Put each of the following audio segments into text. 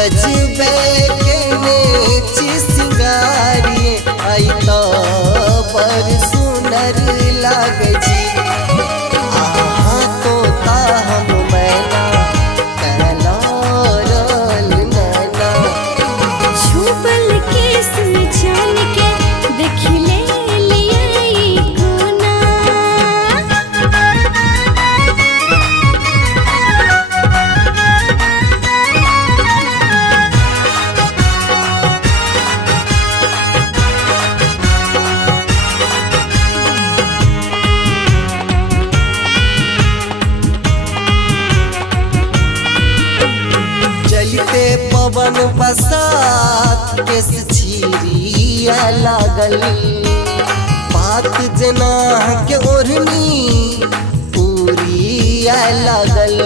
गजबे के नेची सिंगारिए आई तो बड़ सुनर लागे छी। आहा तोता हम मैना कैलारल नैना छुपल केस में जान के देख ले लिया कोना। चलते पवन बसात केस छिरिया लागल बात जना के ओढ़नी पूरिया लागल।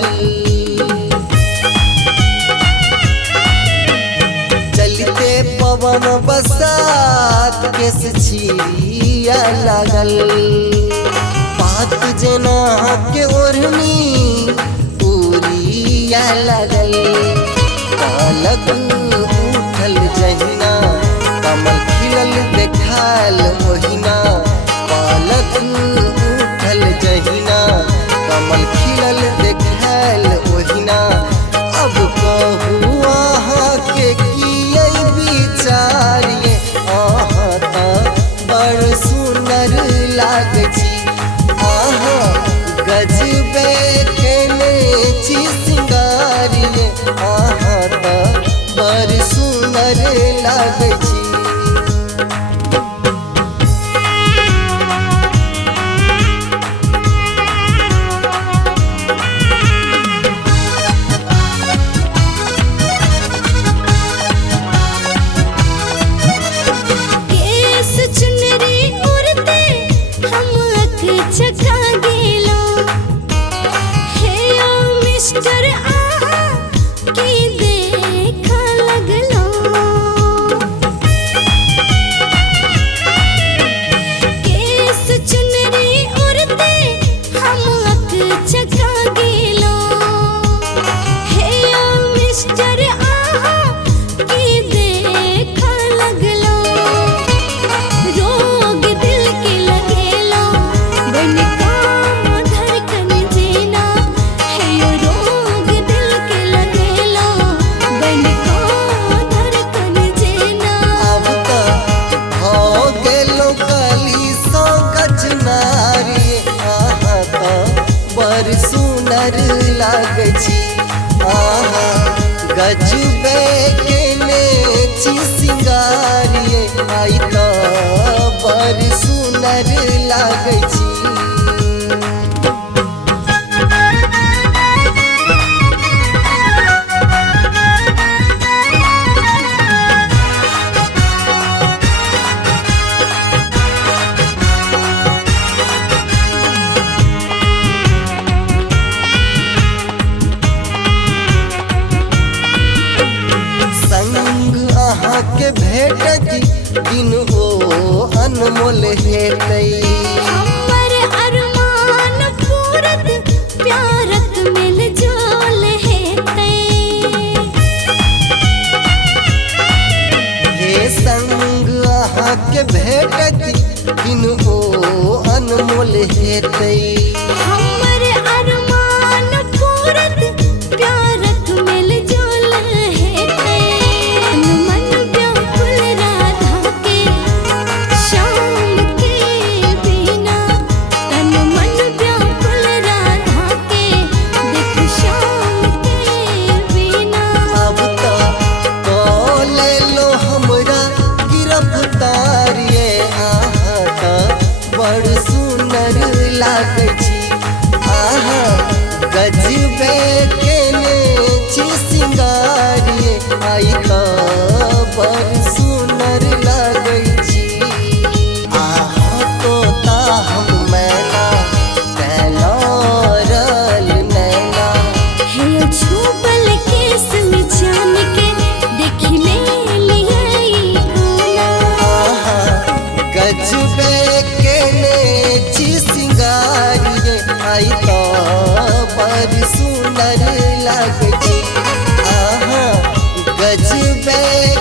चलते पवन बसात केस छिरिया लागल बात जना के ओढ़नी पूरिया लागल। पलक उठल जहिना कमल खिलल देखाल ओहिना पलक उठल जहिना कमल खिलल देखाल ओहिना। अब कहू अहाँ के किए विचारिए अहाँ तऽ बड़ सुनर लागे छी। अहाँ गजबे के नेची सिंगारिए अहाँ तऽ बड़ सुनर लागे छी। केस चुनरी उड़ते हम अख चका गेलो हे ओ मिस्टर आहा की देखा लगलो। केस चुनरी उड़ते हम अख चका गेलो हे ओ मिस्टर आहा की देखा लगलो। रोग दिल के लगेलो बन का धड़कन जीना है यो रोग दिल के लगेलो बन का धड़कन जीना। अब तऽ हो गेलो कली सौ कचनारी अहाँ तऽ बड़ सुनर लागे छी। अहाँ गजबे के नेची सिंगारिए आई तऽ बड़ सुनर लागे छी। संग अहाँ के भेट दिन ओ अनमोल हेतै। हमर अरमान पूरत प्यारत मिल जोल हेतै। हे संग अहाँ के भेट दिन ओ अनमोल हेतै। हमर अरमान पूरत प्यारत मिल जोल हेतै। तन मन व्याकुल राधा के श्याम के बिना तन मन व्याकुल राधा के देख श्याम के बिना। अब तऽ ले लो हमरा गिरफ्तारिए अहाँ तऽ बड़ सुनर लागे छी। अहाँ गजबे के नेची सिंगारिए आई तऽ बड़ सुनर लागे छी। अहाँ तोता हम मैना कैलारल नैना हे यो छुपल केस में जान के देख ले लिया कोना। आहा गजबे के नेची सिंगारिए आई तो बड़ सुनर लागे छी। आहा गजबे